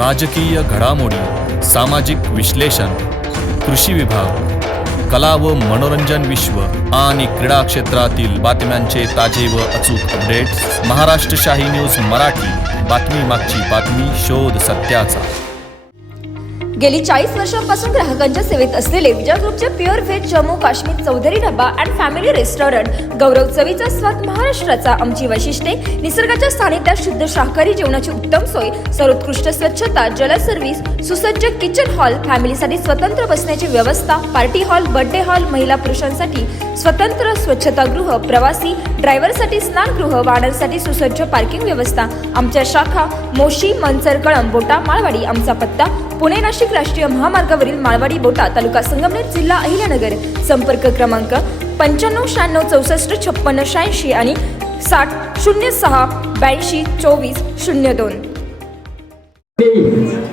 राजकीय घडामोडी, सामाजिक विश्लेषण, कृषी विभाग, कला व मनोरंजन विश्व आणि क्रीडा क्षेत्रातील बातम्यांचे ताजे व अचूक अपडेट्स महाराष्ट्र शाही न्यूज मराठी. बातमी मागची बातमी, शोध सत्याचा. गेली 40 वर्षांपासून ग्राहकांच्या सेवेत असलेले विजय ग्रुपचे pure veg Jammu Kashmir Chaudhary dhaba and family restaurant. गौरव चवीचा स्वाद महाराष्ट्राचा. आमची वैशिष्ट्ये: निसर्गाच्या सानिध्यात शुद्ध शाकाहारी जेवणाची उत्तम सोय, सर्वोत्कृष्ट स्वच्छता, जल सर्व्हिस, सुसज्ज किचन हॉल, फॅमिलीसाठी स्वतंत्र बसण्याची व्यवस्था, पार्टी हॉल, बर्थडे हॉल, महिला पुरुषांसाठी स्वतंत्र स्वच्छतागृह, प्रवासी ड्रायव्हरसाठी स्नानगृह, वाहनांसाठी सुसज्ज पार्किंग व्यवस्था. आमच्या शाखा मोशी, मनसर, कळंब, बोटा, माळवाडी. आमचा पत्ता: पुणे नाशिक राष्ट्रीय महामार्गावरील माळवाडी बोटा, तालुका संगमनेर, जिल्हा अहिल्यानगर. संपर्क क्रमांक 95 96 64 56 86 आणि 60 06 82 24 02.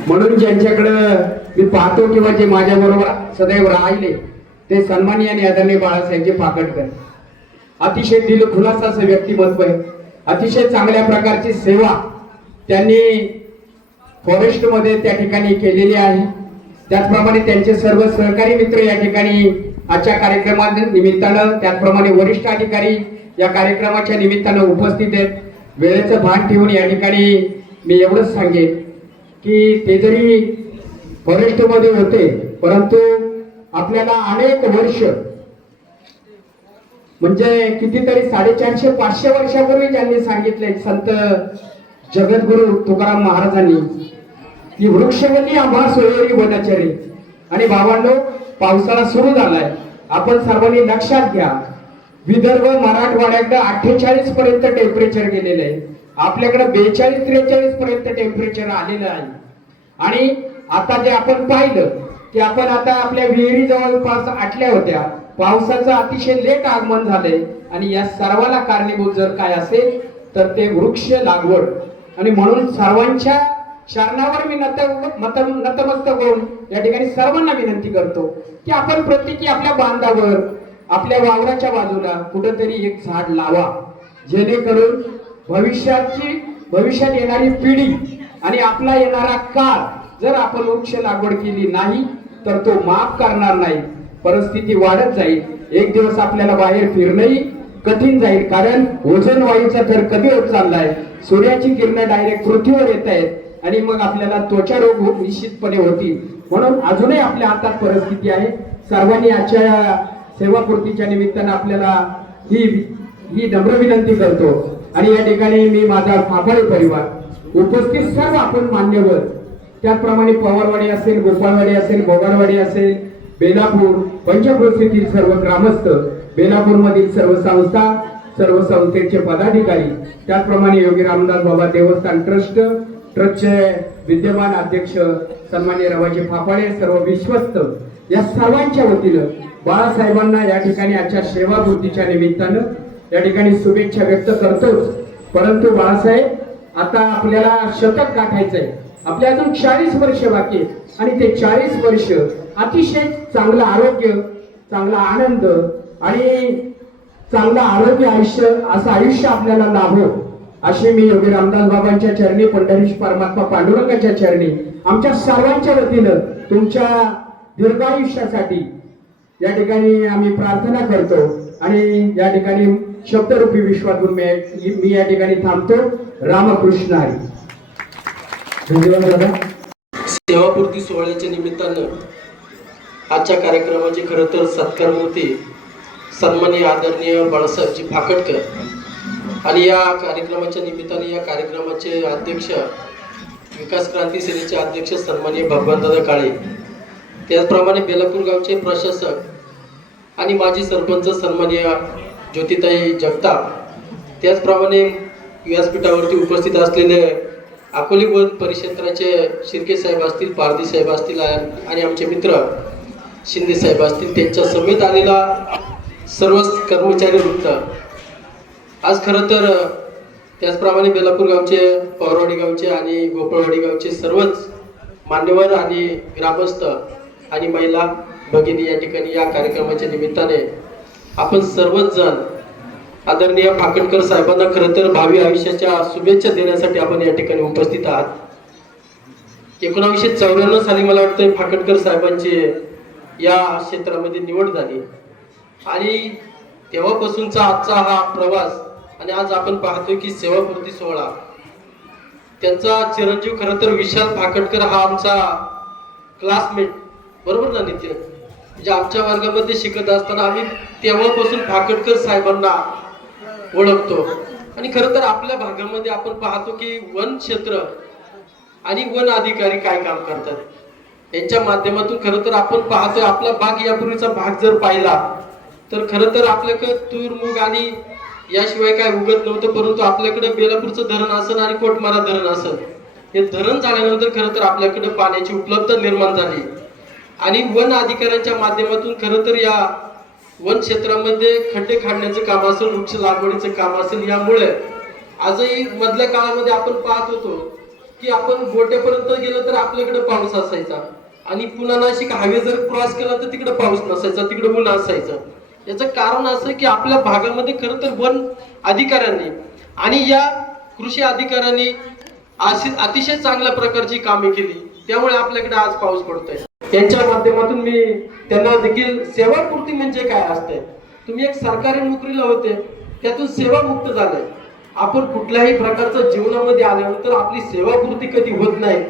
म्हणून ज्यांच्याकडं मी पाहतो किंवा जे माझ्या बरोबर सदैव राहिले ते सन्माननीय आणि आदरणीय बाळासाहेबजी फाकटकर. अतिशय दिलखुलास असं व्यक्तिमत्व आहे. अतिशय चांगल्या प्रकारची सेवा त्यांनी फॉरेस्ट मध्ये त्या ठिकाणी केलेली आहे. त्याचप्रमाणे त्यांचे सर्व सहकारी मित्र या ठिकाणी आजच्या कार्यक्रमात निमित्तानं, त्याचप्रमाणे वरिष्ठ अधिकारी या कार्यक्रमाच्या निमित्तानं उपस्थित आहेत. वेळेचं भान ठेवून या ठिकाणी मी एवढंच सांगेन की ते जरी फॉरेस्ट मध्ये होते परंतु आपल्याला अनेक वर्ष म्हणजे कितीतरी 450-500 वर्षापूर्वी ज्यांनी सांगितले संत जगद्गुरु तुकाराम महाराजांनी की वृक्षवल्ली आम्हा सोयरी वनचरी. आणि बाबांनो, पावसाळा सुरू झालाय. आपण सर्वांनी लक्षात घ्या, विदर्भ मराठवाड्याकडे 48 पर्यंत टेम्परेचर गेलेलं आहे. आपल्याकडे 42-43 पर्यंत टेम्परेचर आलेलं आहे. आणि आता जे आपण पाहिलं की आपण आता आपल्या विहिरी जवळपास आटल्या होत्या. पावसाचं अतिशय लेट आगमन झालंय आणि या सर्वाला कारणीभूत जर काय असेल तर ते वृक्ष लागवड. आणि म्हणून सर्वांच्या शरणावर मी नतमस्तक होऊन या ठिकाणी सर्वांना विनंती करतो की आपण प्रत्येकी आपल्या बांधावर, आपल्या वावराच्या बाजूला कुठेतरी एक झाड लावा, जेणेकरून भविष्यात येणारी पिढी आणि आपला येणारा काळ जर आपण वृक्ष लागवड केली नाही तर तो माफ करणार नाही. परिस्थिती वाढत जाईल. एक दिवस आपल्याला बाहेर फिरणंही कठीण जाईल, कारण ओझोन वायूचा थर कमी होत चाललाय. सूर्याची किरणं डायरेक्ट पृथ्वीवर येत आहेत आणि मग आपल्याला त्वचा रोग निश्चितपणे होतील. म्हणून अजूनही आपल्या हातात परिस्थिती आहे. सर्वांनी आजच्या सेवापूर्तीच्या निमित्तानं आपल्याला ही नम्र विनंती करतो. आणि या ठिकाणी मी माझा फाफाळे परिवार, उपस्थित सर्व आपण मान्यवर, त्याचप्रमाणे पवारवाडी असेल, गोपाळवाडी असेल, भोगारवाडी असेल, बेलापूर, पंचक्रोशीतील सर्व ग्रामस्थ, बेलापूर मधील सर्व संस्था, सर्व संस्थेचे पदाधिकारी, त्याचप्रमाणे योगी रामदास बाबा देवस्थान ट्रस्टचे विद्यमान अध्यक्ष सन्माननीय रवाजी फाफाळे, सर्व विश्वस्त, या सर्वांच्या वतीनं बाळासाहेबांना या ठिकाणी आजच्या सेवापूर्तीच्या निमित्तानं या ठिकाणी शुभेच्छा व्यक्त करतोच. परंतु बाळासाहेब, आता आपल्याला शतक गाठायचंय. आपल्या अजून 40 वर्ष बाकी आणि ते 40 वर्ष अतिशय चांगलं आरोग्य, चांगला आनंद आणि चांगलं आरोग्य आयुष्य, असं आयुष्य आपल्याला लाभो अशी मी योगी रामदास बाबांच्या चरणी, पंढरीश परमात्मा पांडुरंगाच्या चरणी आमच्या सर्वांच्या वतीनं तुमच्या दीर्घायुष्यासाठी या ठिकाणी आम्ही प्रार्थना करतो. आणि या ठिकाणी शब्दरूपी विश्वातून मी या ठिकाणी थांबतो. रामकृष्ण हरी. सेवापूर्ती सोहळ्याच्या निमित्तानं आजच्या कार्यक्रमाची खरं तर सत्कार मूर्ती सन्माननीय आदरणीय बाळासाहेबजी फाकटकर आणि या कार्यक्रमाच्या निमित्ताने या कार्यक्रमाचे अध्यक्ष, विकास क्रांती सेनेचे अध्यक्ष सन्माननीय भगवानदादा काळे, त्याचप्रमाणे बेलापूर गावचे प्रशासक आणि माजी सरपंच सन्माननीय ज्योतिताई जगताप, त्याचप्रमाणे व्यासपीठावरती उपस्थित असलेले अकोली परिक्षेत्राचे शिर्के साहेब असतील, पारधी साहेब असतील आणि आमचे मित्र शिंदे साहेब असतील, त्यांच्या समेत आलेला सर्व कर्मचारी वृत्त. आज खरं तर त्याचप्रमाणे बेलापूर गावचे, पवारवाडी गावचे आणि गोपाळवाडी गावचे सर्वच मान्यवर आणि ग्रामस्थ आणि महिला भगिनी या ठिकाणी या कार्यक्रमाच्या निमित्ताने आपण सर्वच जण आदरणीय फाकटकर साहेबांना खरं तर भावी आयुष्याच्या शुभेच्छा देण्यासाठी आपण या ठिकाणी उपस्थित आहात. 1994 साली मला वाटतं फाकटकर साहेबांची या क्षेत्रामध्ये निवड झाली आणि तेव्हापासूनचा आजचा हा प्रवास आणि आज आपण पाहतोय की सेवापूर्ती सोहळा त्यांचा चिरंजीव खरं तर विशाल फाकटकर हा आमचा क्लासमेट, बरोबर ना नितीन? म्हणजे आमच्या वर्गामध्ये शिकत असताना आम्ही तेव्हापासून फाकटकर साहेबांना ओळखतो आणि खरं तर आपल्या भागामध्ये आपण पाहतो की वन क्षेत्र आणि वन अधिकारी काय काम करतात यांच्या माध्यमातून खरं तर आपण पाहतोय आपला भाग यापूर्वीचा भाग जर पाहिला तर खरं तर आपल्याकडे तूर मूग आणि याशिवाय काय उगत नव्हतं, परंतु आपल्याकडे बेलापूरचं धरण असेल आणि कोटमारा धरण असेल, हे धरण झाल्यानंतर खरं तर आपल्याकडे पाण्याची उपलब्धता निर्माण झाली आणि वन अधिकाऱ्यांच्या माध्यमातून खरं तर या वन क्षेत्रामध्ये खड्डे खाडण्याचं काम असेल, वृक्ष लागवडीचं काम असेल, यामुळे आजही मधल्या काळामध्ये आपण पाहत होतो की आपण गोट्यापर्यंत गेलो तर आपल्याकडे पाऊस असायचा आणि पुन्हा नाशिक हायवे जर क्रॉस केला तर तिकडे पाऊस नसायचा, तिकडे ऊन असायचं. याचं कारण असं की आपल्या भागामध्ये खरं तर वन अधिकाऱ्यांनी आणि या कृषी अधिकाऱ्यांनी अतिशय चांगल्या प्रकारची कामे केली, त्यामुळे आपल्याकडे आज पाऊस पडतोय. त्यांच्या माध्यमातून मी त्यांना देखील सेवापूर्ती म्हणजे काय असते, तुम्ही एक सरकारी नोकरीला होते त्यातून सेवामुक्त झालाय. आपण कुठल्याही प्रकारचं जीवनामध्ये आल्यानंतर आपली सेवापूर्ती कधी होत नाही,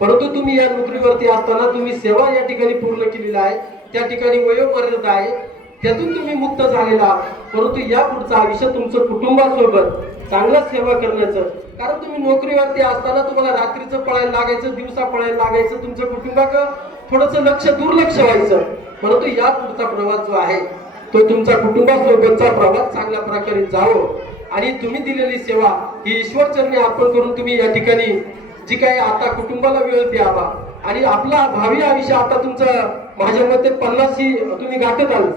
परंतु तुम्ही या नोकरीवरती असताना तुम्ही सेवा या ठिकाणी पूर्ण केलेली आहे, त्या ठिकाणी वयोमर्यादा आहे, त्यातून तुम्ही मुक्त झालेला. परंतु या पुढचं आयुष्य तुमचं कुटुंबासोबत चांगलं सेवा करण्याचं, कारण तुम्ही नोकरीवरती असताना तुम्हाला रात्रीचं पळायला लागायचं, दिवसा पळायला लागायचं, तुमच्या कुटुंबाकडे थोडंसं दुर्लक्ष व्हायचं. परंतु या पुढचा प्रवास जो आहे तो तुमच्या कुटुंबासोबतचा प्रवास चांगल्या प्रकारे जावं आणि तुम्ही दिलेली सेवा ही ईश्वर चरणी अर्पण करून तुम्ही या ठिकाणी जी काही आता कुटुंबाला वेळ द्यावा आणि आपला भावी आयुष्य आता तुमचं माझ्या मते 50 तुम्ही गाठत आलं,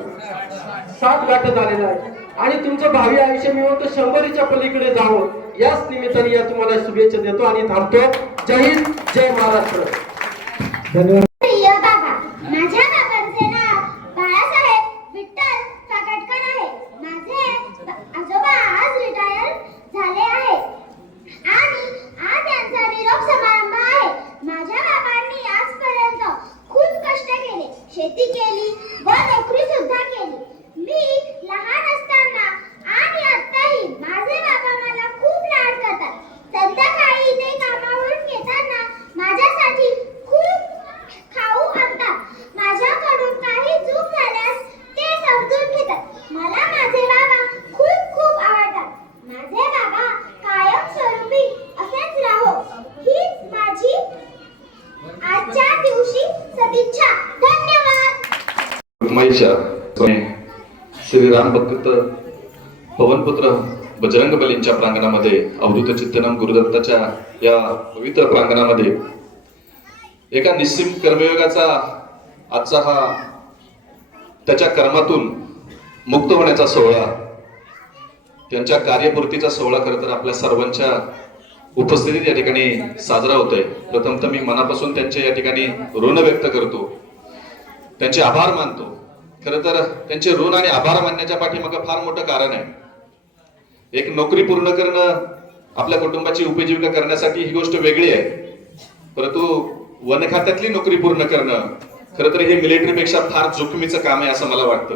60 गाठत आलेलं आहे आणि तुमचं भावी आयुष्य मी म्हणतो 100च्या पलीकडे जावं. याच निमित्ताने या तुम्हाला शुभेच्छा देतो आणि थांबतो. जय हिंद, जय महाराष्ट्र. धन्यवाद. प्रिय बाबा, माझ्या बाबांचे नाव बाळासाहेब विठ्ठल फाकटकर आहे. माझे आजोबा आज रिटायर झाले आहे आणि आज त्यांचा निरोप समारंभ आहे. माझ्या बाबांनी आजपर्यंत खूप कष्ट केले, शेती केली व नोकरी सुद्धा केली. मी लहान असताना आणि आताही माझे बाबा मला खूप लाड करतात. संध्याकाळी ते कामावरून येताना माझ्यासाठी खूप खाऊ आणतात. माझ्याकडून काही चूक झाल्यास ते समजून घेतात. मला माझे बाबा खूप खूप आवडतात. माझे बाबा कायम स्वरूपी असेच राहो हीच माझी आजच्या दिवशी सदिच्छा. धन्यवाद. महिषा श्री राम भक्त पवनपुत्र बजरंग बलींच्या प्रांगणामध्ये अवधूत चित्तनम गुरुदत्ताच्या या पवित्र प्रांगणामध्ये एका निस्सीम कर्मयोगाचा आजचा हा त्याच्या कर्मातून मुक्त होण्याचा सोहळा, त्यांच्या कार्यपूर्तीचा सोहळा खरं तर आपल्या सर्वांच्या उपस्थितीत या ठिकाणी साजरा होतोय. प्रथमतः मी मनापासून त्यांचे या ठिकाणी ऋण व्यक्त करतो, त्यांचे आभार मानतो. खरं तर त्यांचे ऋण आणि आभार मानण्याच्या पाठीमागे फार मोठं कारण आहे. एक नोकरी पूर्ण करणं, आपल्या कुटुंबाची उपजीविका करण्यासाठी ही गोष्ट वेगळी आहे, परंतु वन खात्यातली नोकरी पूर्ण करणं खरं तर हे मिलिटरीपेक्षा फार जोखमीचं काम आहे असं मला वाटतं.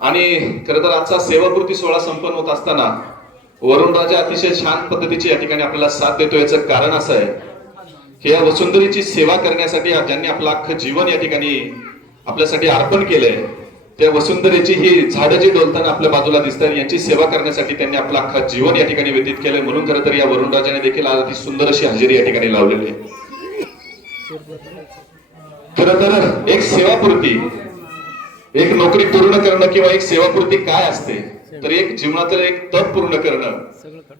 आणि खरं तर आजचा सेवापूर्ती सोहळा संपन्न होत असताना वरुण राजा अतिशय छान पद्धतीची या ठिकाणी आपल्याला साथ देतो. याचं कारण असं आहे की या वसुंधरेची सेवा करण्यासाठी ज्यांनी आपलं अख्खं जीवन या ठिकाणी आपल्यासाठी अर्पण केलंय, त्या वसुंधरेची ही झाडं जी डोलताना आपल्या बाजूला दिसतात यांची सेवा करण्यासाठी त्यांनी आपलं अख्खं जीवन या ठिकाणी व्यतीत केलंय. म्हणून खरं तर या वरुण राजाने देखील आज अति सुंदर अशी हजेरी या ठिकाणी लावलेली आहे. खरं तर एक सेवापूर्ती, एक नोकरी पूर्ण करणं किंवा एक सेवापूर्ती काय असते तर एक जीवनातील एक तप पूर्ण करणं.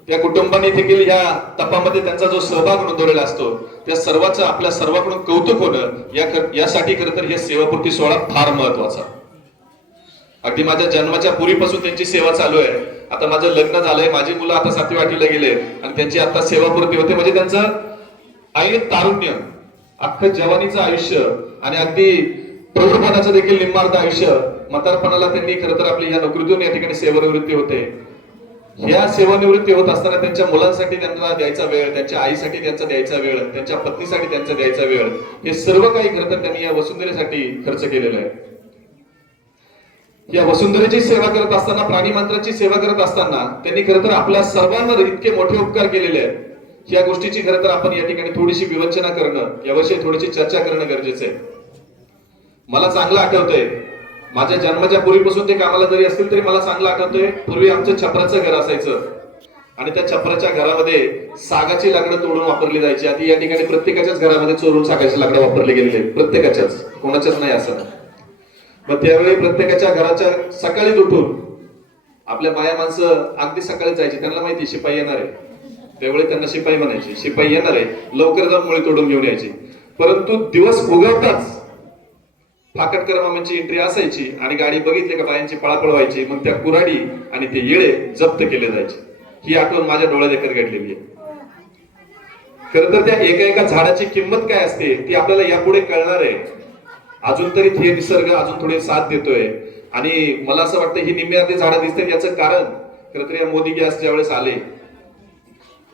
त्या कुटुंबाने देखील या तपामध्ये त्यांचा जो सहभाग नोंदवलेला असतो त्या सर्वांचं आपल्या सर्वांकडून कौतुक होणं यासाठी खरं तर हे सेवापूर्ती सोहळा फार महत्वाचा. अगदी माझ्या जन्माच्या पूर्वीपासून त्यांची सेवा चालू आहे. आता माझं लग्न झालंय, माझी मुलं आता 7वी 8वीला गेले आणि त्यांची आता सेवापूर्ती होते. म्हणजे त्यांचं आई तारुण्य, अख्खं जवानीचं आयुष्य आणि अगदी प्रौढपणाचं देखील निम्मार्ध आयुष्य, म्हातारपणाला त्यांनी खरं तर आपली या नोकरीतून या ठिकाणी सेवानिवृत्ती होते. ह्या सेवानिवृत्ती होत असताना त्यांच्या मुलांसाठी त्यांना द्यायचा वेळ, त्यांच्या आईसाठी त्यांचा द्यायचा वेळ, त्यांच्या पत्नीसाठी त्यांचा द्यायचा वेळ, हे सर्व काही खरं तर त्यांनी या वसुंधरेसाठी खर्च केलेलं आहे. या वसुंधरेची सेवा करत असताना, प्राणी मात्रांची सेवा करत असताना त्यांनी खरं तर आपल्या सर्वांवर इतके मोठे उपकार केलेले आहेत. या गोष्टीची खरं तर आपण या ठिकाणी थोडीशी विवेचना करणं, याविषयी थोडीशी चर्चा करणं गरजेचं आहे. मला चांगलं आठवतंय, माझ्या जन्माच्या पूर्वीपासून ते कामाला जरी असतील तरी मला चांगलं आठवतंय, पूर्वी आमचं छपराचं घर असायचं आणि त्या छपराच्या घरामध्ये सागाची लाकडं तोडून वापरली जायची. आधी या ठिकाणी प्रत्येकाच्याच घरामध्ये चोरून सागाची लाकडं वापरले गेलेले, प्रत्येकाच्याच, कोणाच्याच नाही असं. मग त्यावेळी प्रत्येकाच्या घराच्या सकाळीच उठून आपल्या बाया माणसं अगदी सकाळी जायची, त्यांना माहिती शिपाई येणार आहे, त्यावेळी त्यांना शिपाई म्हणायची, शिपाई येणार आहे, लवकर जाऊन मुळे तोडून घेऊन यायची. परंतु दिवस उगवताच फाकटकर मामांची एंट्री असायची आणि गाडी बघितली का बायांची पळापळ व्हायची, मग त्या कुऱ्हाडी आणि ते येळे जप्त केले जायचे. ही आठवण माझ्या डोळ्यात देखत घडलेली आहे. खरं तर त्या एका एका झाडाची किंमत काय असते ती आपल्याला यापुढे कळणार आहे. अजून तरी हे निसर्ग अजून थोडी साथ देतोय आणि मला असं वाटतं ही निम्मी अर्धी झाडं दिसतात याचं कारण खरं तर या मोदी गॅस ज्यावेळेस आले,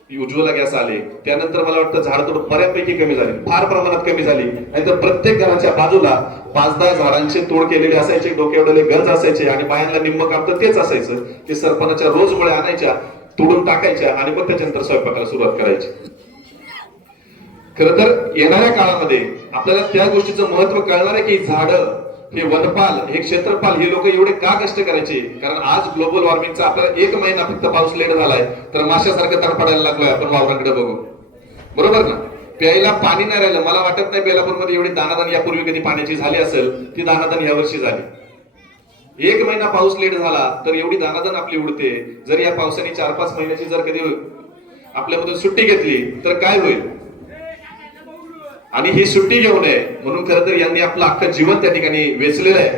उज्ज्वला गॅस आले, त्यानंतर मला वाटतं झाडं थोडं बऱ्यापैकी कमी झाली, फार प्रमाणात कमी झाली. नाहीतर प्रत्येक घराच्या बाजूला 5-10 झाडांचे तोड केलेले असायचे, डोक्यावडले गंज असायचे आणि बायांना निम्म काम तर तेच असायचं. ते सरपणाच्या रोज मुळे आणायच्या, तोडून टाकायच्या आणि मग त्याच्यानंतर स्वयंपाकाला सुरुवात करायची. खरं तर येणाऱ्या काळामध्ये आपल्याला त्या गोष्टीचं महत्व कळणार आहे की झाडं, हे वनपाल, हे क्षेत्रपाल, हे लोक एवढे का कष्ट करायचे. कारण आज ग्लोबल वॉर्मिंगचा आपल्याला 1 महिना फक्त पाऊस लेट झालाय तर माशासारखं तडफडायला लागलोय आपण वावरांकडे बघून, बरोबर ना. प्यायला पाणी नाही राहिलं. मला वाटत नाही बेलापूरमध्ये एवढी दानादान यापूर्वी कधी पाण्याची झाली असेल, ती दानादान या वर्षी झाली. 1 महिना पाऊस लेट झाला तर एवढी दानादान आपली उडते. जर या पावसाने 4-5 महिन्याची जर कधी आपल्यामधून सुट्टी घेतली तर काय होईल. आणि ही सुट्टी घेऊ नये म्हणून खरं तर यांनी आपलं अख्खं जीवन त्या ठिकाणी वेचलेलं आहे.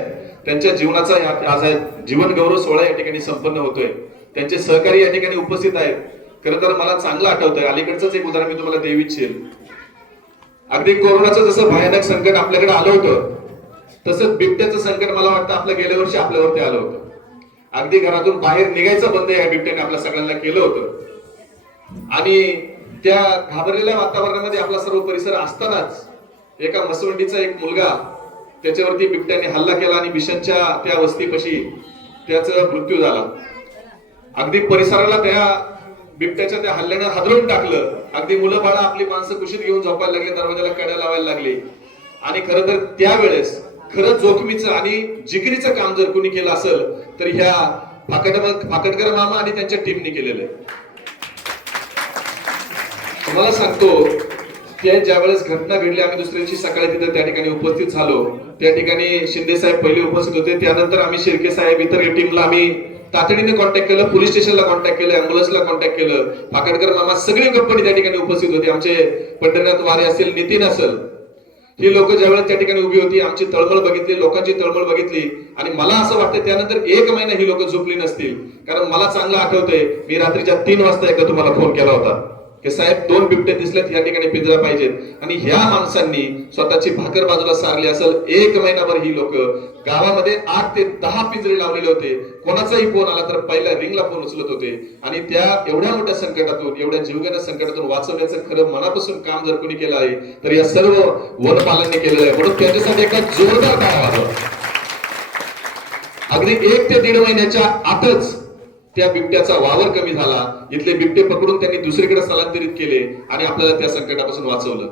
त्यांच्या जीवनाचा आज जीवन गौरव सोहळा या ठिकाणी संपन्न होतोय. त्यांचे सहकारी या ठिकाणी उपस्थित आहेत. खरं तर मला चांगलं आठवतंय, अलीकडचंच एक उदाहरण मी तुम्हाला देऊ इच्छेल. अगदी कोरोनाचं जसं भयानक संकट आपल्याकडे आलं होतं तसंच बिबट्याचं संकट मला वाटतं आपल्या गेल्या वर्षी आपल्यावरती आलं होतं. अगदी घरातून बाहेर निघायचं बंद या बिबट्याने आपल्या सगळ्यांना केलं होतं. आणि त्या घाबरलेल्या वातावरणामध्ये आपला सर्व परिसर असतानाच एका मसवंडीचा एक मुलगा, त्याच्यावरती बिबट्याने हल्ला केला आणि मिशनच्या त्या वस्तीपाशी त्याचा मृत्यू झाला. अगदी परिसराला त्या बिबट्याच्या त्या हल्ल्यानं हादरून टाकलं. अगदी मुलं बाळा आपली माणसं कुशीत घेऊन झोपायला लागले, दरवाजाला कड्या लावायला लागली. आणि खरं तर त्यावेळेस खरं जोखमीचं आणि जिकिरीचं काम जर कोणी केलं असेल तर ह्या फाकटकर मामा आणि त्यांच्या टीमने केलेलं आहे. तुम्हाला सांगतो की ज्या वेळेस घटना घडली, आम्ही दुसऱ्या दिवशी सकाळी तिथे त्या ठिकाणी उपस्थित झालो. त्या ठिकाणी शिंदे साहेब पहिले उपस्थित होते, त्यानंतर आम्ही शिर्के साहेब, इतर टीमला आम्ही तातडीने कॉन्टॅक्ट केलं, पोलीस स्टेशनला कॉन्टॅक्ट केलं, अँब्युलन्सला कॉन्टॅक्ट केलं. फाकटकर मामा सगळी कंपनी त्या ठिकाणी उपस्थित होती. आमचे पंढरीनाथ वारे असेल, नितीन असेल, ही लोक ज्यावेळेस त्या ठिकाणी उभी होती, आमची तळमळ बघितली, लोकांची तळमळ बघितली. आणि मला असं वाटतं त्यानंतर 1 महिना ही लोक झोपली नसतील. कारण मला चांगलं आठवतंय, मी रात्रीच्या 3 वाजता एकदा तुम्हाला फोन केला होता की साहेब 2 बिबटे दिसलेत, या ठिकाणी पिंजरा पाहिजेत. आणि ह्या माणसांनी स्वतःची भाकर बाजूला सारली असेल. 1 महिनाभर ही लोक गावामध्ये 8 ते 10 पिंजरे लावलेले होते. कोणाचाही फोन आला तर पहिल्या रिंगला फोन उचलत होते. आणि त्या एवढ्या मोठ्या संकटातून, एवढ्या जीवघेण्या संकटातून वाचवण्याचं खरं मनापासून काम जर कोणी केलं आहे तर या सर्व वनपालांनी केलेलं आहे. म्हणून त्याच्यासाठी एका जोरदार टाळ्या वाजवा. अगदी 1 ते 1.5 महिन्याच्या आतच त्या बिबट्याचा वावर कमी झाला. इथले बिबटे पकडून त्यांनी दुसरीकडे स्थलांतरित केले आणि आपल्याला त्या संकटापासून वाचवलं.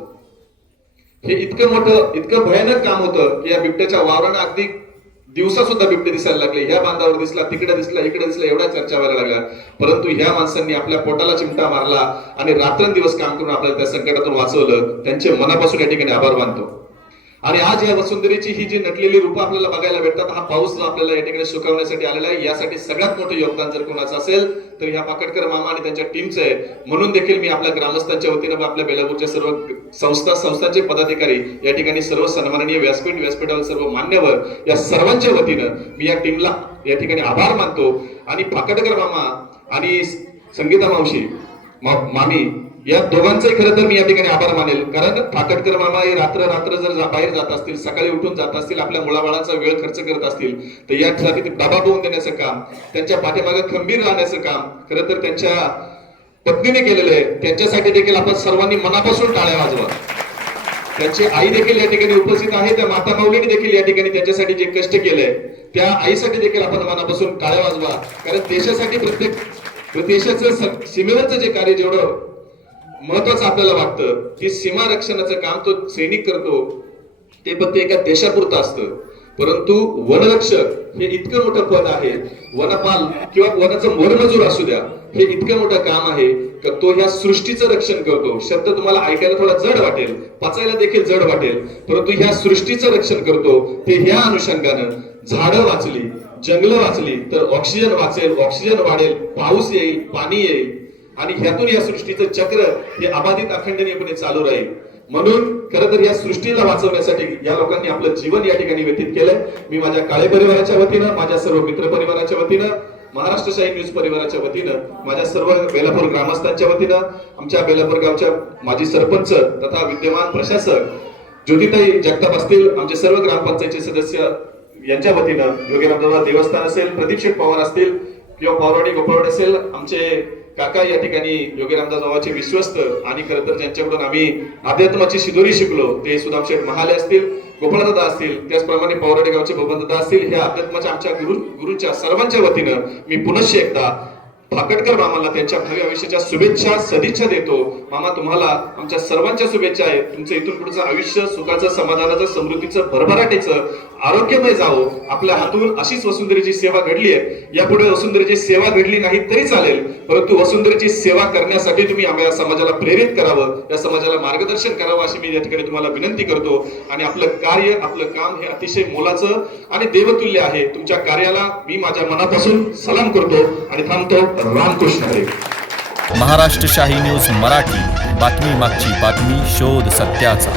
हे इतकं मोठं, इतकं भयानक काम होतं की या बिबट्याच्या वावरानं अगदी दिवसा सुद्धा बिबटे दिसायला लागले. ह्या बांधावर दिसला, तिकडे दिसला, इकडे दिसला, एवढ्या चर्चा व्हायला लागल्या. परंतु ह्या माणसांनी आपल्या पोटाला चिमटा मारला आणि रात्रंदिवस काम करून आपल्याला त्या संकटातून वाचवलं. त्यांचे मनापासून या ठिकाणी आभार मानतो. आणि आज या वसुंधरेची ही जी नटलेली रूपं आपल्याला बघायला भेटतात, हा पाऊस आपल्याला या ठिकाणी सुकवण्यासाठी आलेला आहे. यासाठी सगळ्यात मोठं योगदान जर कोणाचं असेल तर ह्या फाकटकर मामा आणि त्यांच्या टीमचं आहे. म्हणून देखील मी आपल्या ग्रामस्थांच्या वतीनं, आपल्या बेलापूरच्या सर्व संस्थांचे पदाधिकारी, या ठिकाणी सर्व सन्माननीय व्यासपीठावर सर्व मान्यवर, या सर्वांच्या वतीनं मी या टीमला या ठिकाणी आभार मानतो. आणि फाकटकर मामा आणि संगीता मावशी, मामी या दोघांचंही खरं तर मी या ठिकाणी आभार मानेल, कारण फाकटकर मामा हे रात्र रात्र जर बाहेर जात असतील, सकाळी उठून जात असतील, आपल्या मुलाबाळांचा वेळ खर्च करत असतील, तर यासाठी ते दबाव होऊन देण्याचं काम, त्यांच्या पाठीमागे खंबीर राहण्याचं काम खरं तर त्यांच्या पत्नीने केलेलं आहे. त्यांच्यासाठी देखील आपण सर्वांनी मनापासून टाळ्या वाजवा. त्यांची आई देखील या ठिकाणी उपस्थित आहे, त्या माता माऊलीने देखील या ठिकाणी त्यांच्यासाठी जे कष्ट केलंय त्या आईसाठी देखील आपण मनापासून टाळ्या वाजवा. कारण देशासाठी प्रत्येक देशाचं सीमेवरचं जे कार्य जेवढं महत्वाचं आपल्याला वाटतं, की सीमा रक्षणाचं काम तो सैनिक करतो, ते फक्त एका देशापुरतं असतं. परंतु वनरक्षक हे इतकं मोठं पद आहे, वनपाल किंवा वनाचं मोलमजूर असू द्या, हे इतकं मोठं काम आहे की तो ह्या सृष्टीचं रक्षण करतो. शब्द तुम्हाला ऐकायला थोडा जड वाटेल, पचायला देखील जड वाटेल, परंतु ह्या सृष्टीचं रक्षण करतो. ते ह्या अनुषंगानं झाडं वाचली, जंगलं वाचली तर ऑक्सिजन वाचेल, ऑक्सिजन वाढेल, पाऊस येईल, पाणी येईल आणि ह्यातून या सृष्टीचं चक्र हे अबाधित अखंडनीयपणे चालू राहील. म्हणून खरं तर या सृष्टीला वाचवण्यासाठी या लोकांनी आपलं जीवन या ठिकाणी व्यतीत केलंय. मी माझ्या काळे परिवाराच्या वतीनं, माझ्या सर्व मित्र परिवाराच्या वतीनं, महाराष्ट्र शाही न्यूज परिवाराच्या वतीनं, माझ्या सर्व बेलापूर ग्रामस्थांच्या वतीनं, आमच्या बेलापूर गावच्या माजी सरपंच तथा विद्यमान प्रशासक ज्योतिताई जगताप असतील, आमचे सर्व ग्रामपंचायतचे सदस्य यांच्या वतीनं, योगीरामदादा देवस्थान असेल, प्रदीप शेठ पवार असतील किंवा पवारवाडी गोपाळवाडी असेल, आमचे काका या ठिकाणी योगीरामदादाचे विश्वस्त आणि खरं तर ज्यांच्याकडून आम्ही अध्यात्माची शिदोरी शिकलो ते सुदाम शेठ महाले असतील, गोपाळदादा असतील, त्याचप्रमाणे पवारवाडी गावचे बबनदादा असतील, ह्या अध्यात्माच्या आमच्या गुरूंच्या सर्वांच्या वतीनं मी पुनश्च एकदा फाकटकर मामाला त्यांच्या भावी आयुष्याच्या शुभेच्छा सदिच्छा देतो. मामा, तुम्हाला आमच्या सर्वांच्या शुभेच्छा आहेत. तुमचं इथून पुढचं आयुष्य सुखाचं, समाधानाचं, समृद्धीचं, भरभराटीचं, आरोग्यमय जावो. आपल्या हातून अशीच वसुंधरेची सेवा घडली आहे. यापुढे वसुंधरेची सेवा घडली नाही तरी चालेल, परंतु वसुंधरेची सेवा करण्यासाठी तुम्ही आम्हाला समाजाला प्रेरित करावं, या समाजाला मार्गदर्शन करावं अशी मी या ठिकाणी तुम्हाला विनंती करतो. आणि आपलं कार्य, आपलं काम हे अतिशय मोलाचं आणि देवतुल्य आहे. तुमच्या कार्याला मी माझ्या मनापासून सलाम करतो आणि थांबतो. रामकृष्ण हरी. महाराष्ट्र शाही न्यूज मराठी, बातमी मागची बातमी, शोध सत्याचा.